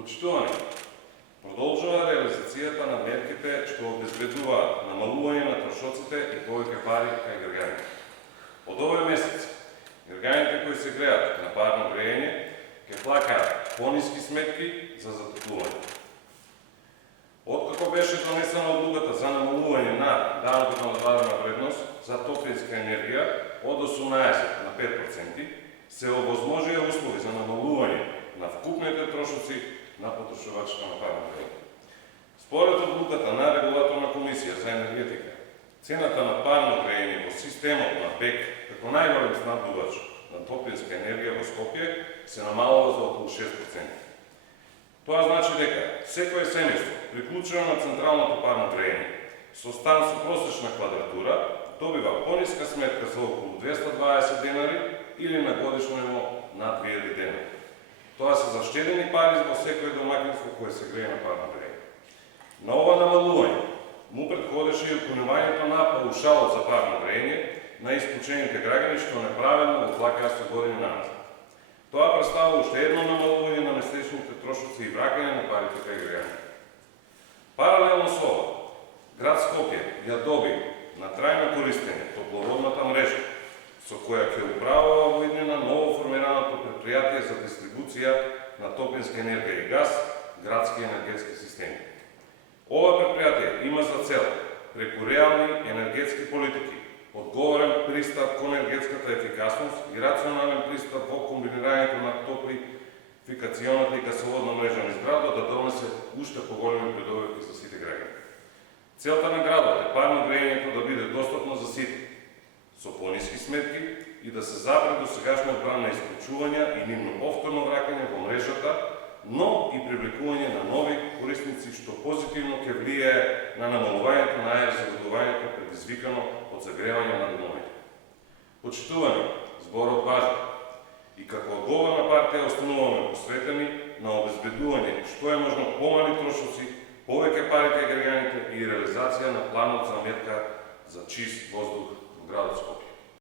Почитувани, продолжува реализацијата на мерките што обезбедуваат намалување на трошоците и повеќе пари кај граѓаните. Од овој месец, граѓаните кои се греат на парно грејење ќе плакаат пониски сметки за затоплување. Откако беше донесена одлуката за намалување на данокот на додадена вредност за топлинска енергија од 18 на 5%, се овозможија услови за намалување на вкупните трошоци на потрошувачите на парно грејење. Според одлуката на Регулаторна комисија за енергетика, цената на парно грејење во системот на БЕК како најголем снабдувач на топлинска енергија во Скопје се намалува за околу 6%. Тоа значи дека секое семејство приклучено на централното парно грејење со стан со просечна квадратура добива пониска сметка за околу 220 денари или на годишно ниво над 2000 денари. Тоа се заштедени пари во секој домаќинство кое се грее на парно грејење. На ова намалување му претходеше и отклонувањето на паушалот за парно грејење на исклучените граѓани што неправедно го плаќаат со години назад. Тоа представува уште едно намалување на месечните трошоци и враќање на парите кај граѓаните. Паралелно со ова, град Скопје ја доби на трајно користење топловодната мрежа, со која ќе управува во иднина ново формираното предпријатие за дистрибуција на топлинска енергија и газ, градски енергетски системи. Ова предпријатие има за цел, преку реални енергетски политики, одговорен пристап кон енергетската ефикасност и рационален пристап во комбинирањето на топлификационата и гасоводна мрежа низ градот да донесе уште поголеми придобивки за сите граѓани. Целта на градот е парно грејењето да биде достапно за сите, со пониски сметки и да се забрани досегашниот бран на исклучувања и нивно повторно враќање во мрежата, но и привлекување на нови корисници што позитивно ќе влијае на намалувањето на аерозагадувањето предизвикано од загревање на домовите. Почитувани, зборот важен и како одговорна партија остануваме посветени на обезбедување што е можно помали трошоци, повеќе пари кај граѓаните и реализација на планот за мерка за чист воздух во градот Скопје.